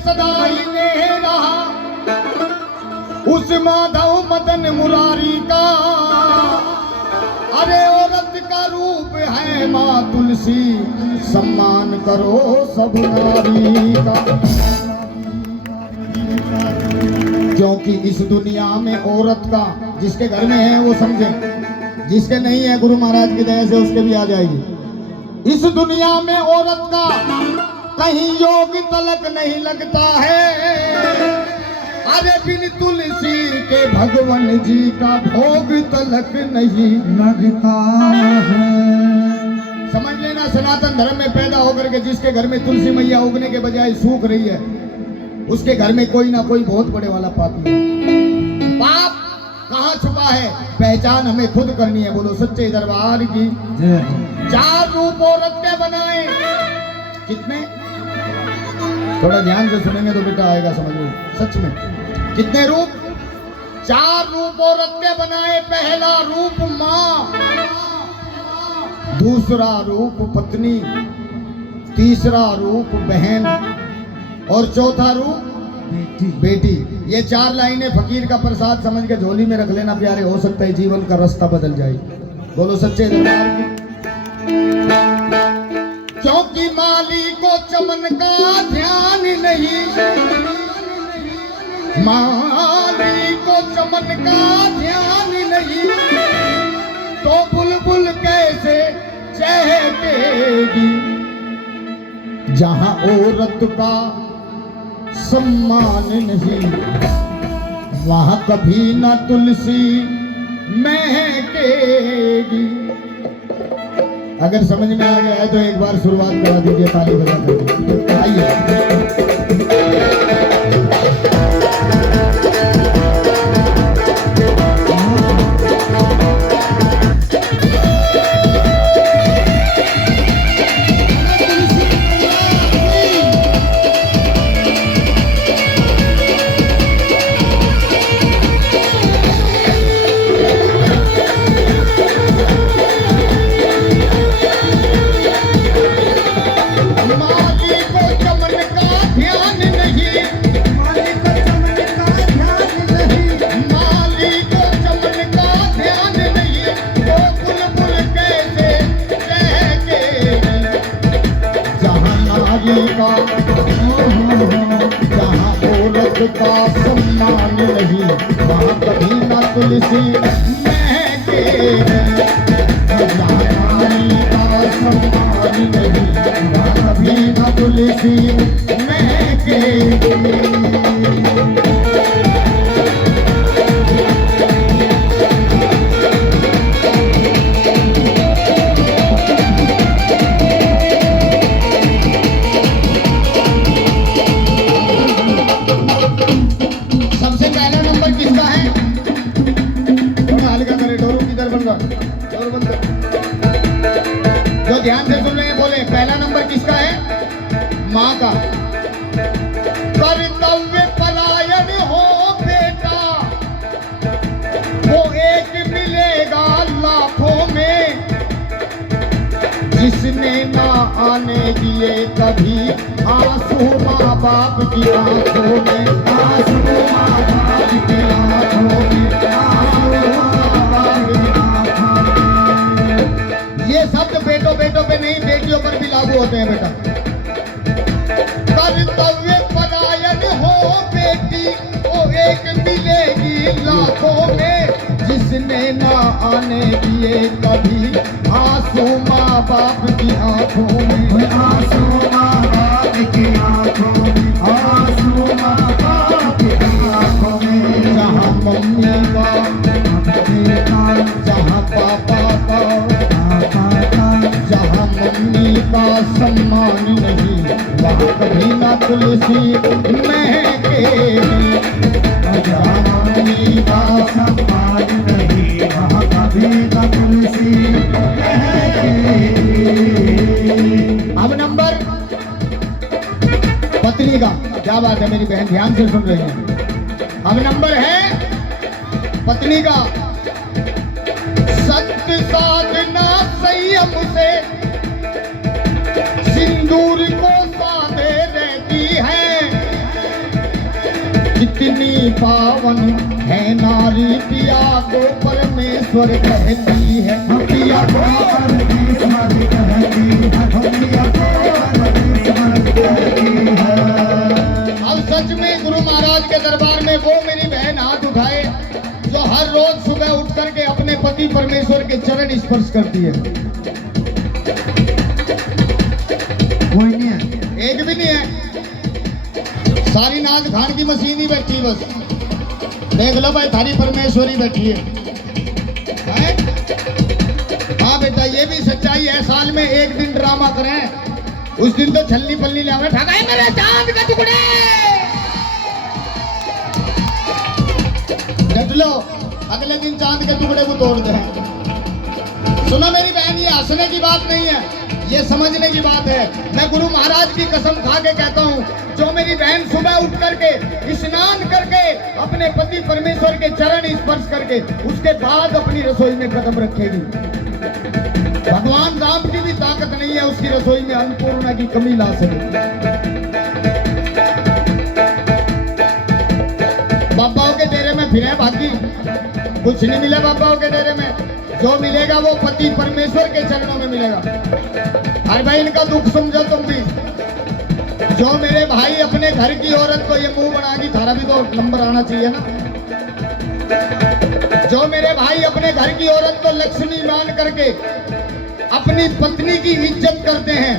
सदाई ने रहा उस माधव मदन मुरारी का। अरे औरत का रूप है माँ तुलसी, सम्मान करो सब नारी का। क्योंकि इस दुनिया में औरत का जिसके घर में है वो समझे, जिसके नहीं है गुरु महाराज की दया से उसके भी आ जाएगी। इस दुनिया में औरत का कहीं योग तलक नहीं लगता है। अरे बिन तुलसी के भगवान जी का भोग तलक नहीं लगता है। समझ लेना, सनातन धर्म में पैदा होकर के जिसके घर में तुलसी मैया उगने के बजाय सूख रही है, उसके घर में कोई ना कोई बहुत बड़े वाला पापी है। पाप कहाँ छुपा है, पहचान हमें खुद करनी है। बोलो सच्चे दरबार की। 4 रूप औरत के बनाए, कितने? थोड़ा ध्यान से सुनेंगे तो बेटा आएगा समझ में। सच में कितने रूप? 4 रूप औरत के बनाए। पहला रूप माँ, दूसरा रूप पत्नी, तीसरा रूप बहन और चौथा रूप बेटी। ये 4 लाइनें फकीर का प्रसाद समझ के झोली में रख लेना प्यारे, हो सकता है जीवन का रास्ता बदल जाए। बोलो सच्चे दरबार की। क्योंकि माली को चमन का ध्यान नहीं, माली को चमन का ध्यान नहीं, तो बुलबुल कैसे चहकेगी। जहां औरत का सम्मान नहीं, वहां कभी ना तुलसी महकेगी। अगर समझ में आ गया है तो एक बार शुरुआत करा दीजिए ताली बजा कर। आइए का सम्मान नहीं, वहाँ कभी ना तुलसी महकेगी। नारी का सम्मान नहीं, वहाँ कभी ना तुलसी महकेगी। जो ध्यान से सुन रहे हैं बोले, पहला नंबर किसका है? माँ का। कर्तव्य परायण हो बेटा, वो एक मिलेगा लाखों में, जिसने ना आने दिए कभी आंसू माँ बाप की आंखों में। आंसू माँ बाप की आंखों में, आंसू माँ बाप की आंखों में। ये शब्द बेटों पे नहीं, बेटियों पर भी लागू होते हैं बेटा। कर्तव्य परायण हो बेटी, वो एक मिलेगी लाखों में, जिसने ना आने दिए कभी आंसू माँ बाप की आंखों में। आंसू माँ बाप की आंखों में, आंसू माँ बाप की आंखों में। जहाँ मम्मी का, जहाँ पापा का, जहाँ मम्मी का सम्मान नहीं, वहाँ कभी ना तुलसी महकेगी। जहाँ मम्मी का सम्मान नहीं, वहाँ कभी ना तुलसी महकेगी। अब नंबर पत्नी का। क्या बात है मेरी बहन, ध्यान से सुन रही है। अब नंबर है पत्नी का। सत्य साधना संयम से सिंदूर को साधे रहती है, पावन है नारी, पिया को परमेश्वर कहती है, पिया को परमेश्वर कहती है, पिया को परमेश्वर कहती है। अब सच में गुरु महाराज के दरबार में वो मेरी बहन हाथ उठाए जो हर रोज सुबह उठ करके अपने पति परमेश्वर के चरण स्पर्श करती है। कोई नहीं है, एक भी नहीं है। सारी नाच खान की मशीन ही बैठी बस। देख लो भाई, थारी परमेश्वरी बैठी है। हाँ बेटा, ये भी सच्चाई है। साल में एक दिन ड्रामा करें, उस दिन तो छल्ली पल्ली लावे, ठगाए मेरे चांद के टुकड़े। डट लो, अगले दिन चांद के टुकड़े को तोड़ दे। सुनो मेरी बहन, ये हंसने की बात नहीं है, ये समझने की बात है। मैं गुरु महाराज की कसम खा के कहता हूँ, जो मेरी बहन सुबह उठ करके स्नान करके अपने पति परमेश्वर के चरण स्पर्श करके उसके बाद अपनी रसोई में कदम रखेगी, भगवान राम की भी ताकत नहीं है उसकी रसोई में अन्नपूर्णा की कमी ला सके। बाबाओं के डेरे में फिरे भागी, कुछ नहीं मिला बाबाओं के डेरे में। जो मिलेगा वो पति परमेश्वर के चरणों में मिलेगा। अरे भाई, इनका दुख समझो तुम भी। जो मेरे भाई अपने घर की औरत को ये मुंह बना के, थारा भी तो नंबर आना चाहिए ना। जो मेरे भाई अपने घर की औरत को लक्ष्मी मान करके अपनी पत्नी की इज्जत करते हैं,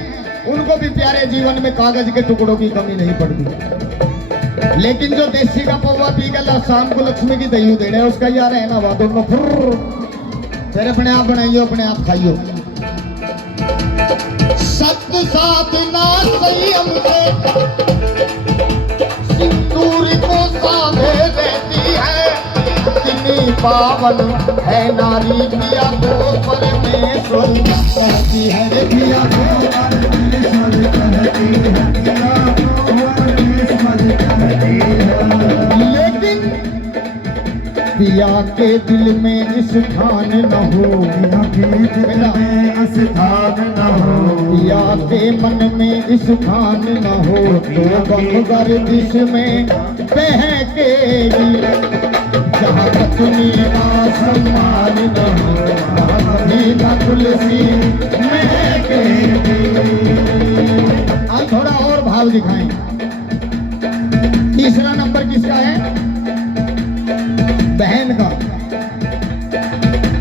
उनको भी प्यारे जीवन में कागज के टुकड़ों की कमी नहीं पड़ती। लेकिन जो देसी का पौवा पी के शाम को लक्ष्मी की दही दे रहे हैं, उसका यार है ना बात, दोनों फिर अपने आप बनाइयो, अपने आप खाइयो। सत्य साधना संयम से सिंदूर को साधे रहती है, इतनी पावन है नारी, पिया को परमेश्वर कहती है, पिया को परमेश्वर कहती है, पिया को परमेश्वर कहती है। लेकिन पिया के दिल में स्थान न हो, पिया के दिल में स्थान न हो, पिया के मन में स्थान न हो, तो बंगर जिसमें बहकेगी, जहाँ पत्नी का सम्मान न हो, वहाँ कभी न तुलसी महकेगी। अब थोड़ा और भाव दिखाएं। तीसरा नंबर किसका है? बहन का।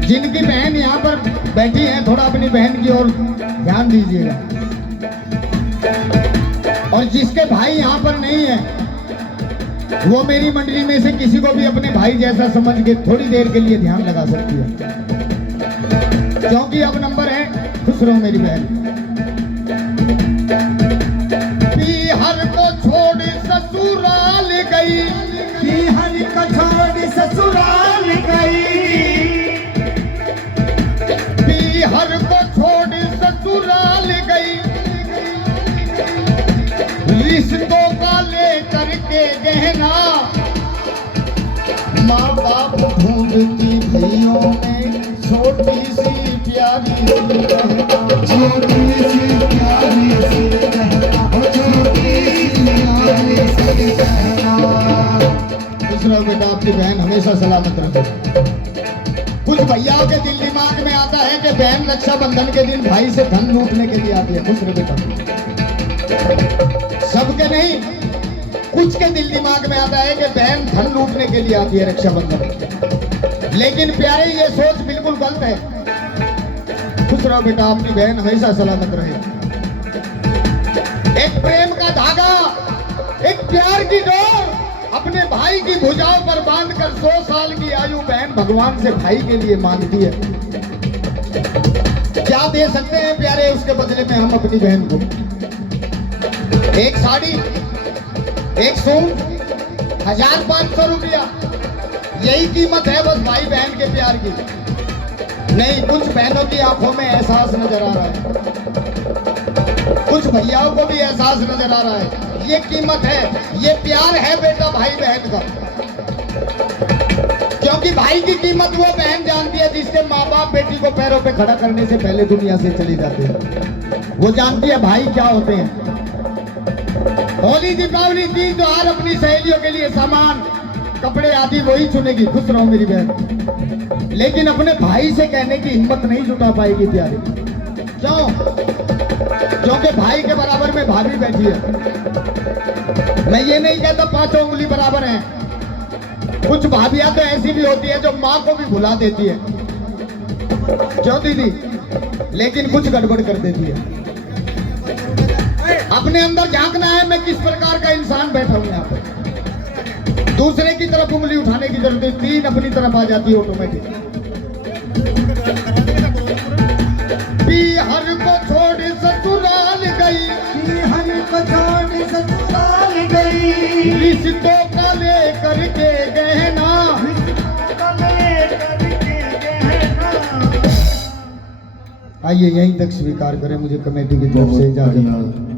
जिनकी बहन यहाँ पर बैठी है, थोड़ा अपनी बहन की ओर ध्यान दीजिएगा। और जिसके भाई यहाँ पर नहीं है, वो मेरी मंडली में से किसी को भी अपने भाई जैसा समझ के थोड़ी देर के लिए ध्यान लगा सकती है, क्योंकि अब नंबर है। खुश रहो मेरी बहन। पीहर को छोड़ ससुराल गई, पीहर को छोड़ ससुराल गई, पीहर को छोड़ ससुराल गई, रिश्तों का लेकर के गहना, माँ बाप ढूंढती भैयों में छोटी सी प्यारी सी बहना, छोटी सी प्यारी सी बहना, छोटी सी प्यारी सी बहना। खुश रहो बेटा, आपकी बहन हमेशा सलामत रहे। कुछ भैयाओं के दिल दिमाग में आता है कि बहन रक्षाबंधन के दिन भाई से धन लूटने के लिए आती है। खुश रहो बेटा। सबके नहीं, कुछ के दिल दिमाग में आता है कि बहन धन लूटने के लिए आती है रक्षाबंधन। लेकिन प्यारे, ये सोच बिल्कुल गलत है। खुश रहो बेटा, आपकी बहन हमेशा सलामत रहे। एक प्रेम का धागा, एक प्यार की डोर अपने भाई की भुजाओं पर बांधकर 100 साल की आयु बहन भगवान से भाई के लिए मांगती है। क्या दे सकते हैं प्यारे उसके बदले में हम अपनी बहन को? एक साड़ी, एक सूट, 1500 रुपया, यही कीमत है बस भाई बहन के प्यार की। नहीं, कुछ बहनों की आंखों में एहसास नजर आ रहा है, कुछ भैयाओं को भी एहसास नजर आ रहा है। ये कीमत है, ये प्यार है बेटा भाई बहन का। क्योंकि भाई की कीमत वो बहन जानती है जिसके माँ बाप बेटी को पैरों पे खड़ा करने से पहले दुनिया से चली जाते हैं। वो जानती है भाई क्या होते हैं। होली, दीपावली, तीज त्योहार अपनी सहेलियों के लिए सामान, कपड़े आदि वही चुनेगी, खुश रहो मेरी बहन, लेकिन अपने भाई से कहने की हिम्मत नहीं जुटा पाएगी प्यारे। क्यों? क्योंकि भाई के बराबर में भाभी बैठी है। मैं ये नहीं कहता 5 उंगली बराबर हैं, कुछ भाभियां तो ऐसी भी होती है जो माँ को भी भुला देती है, क्यों दीदी? लेकिन कुछ गड़बड़ कर देती है। अपने अंदर झांकना है मैं किस प्रकार का इंसान बैठा हूं यहाँ पर। दूसरे की तरफ उंगली उठाने की जरूरत है, 3 अपनी तरफ आ जाती है ऑटोमेटिक। बिहार को छोड़ ससुराल गई, बिहार को छोड़ ससुराल गई, रिश्तों का लेकर के गहना, आइए यहीं तक स्वीकार करें, मुझे कमेटी की तरफ से इजाजत है।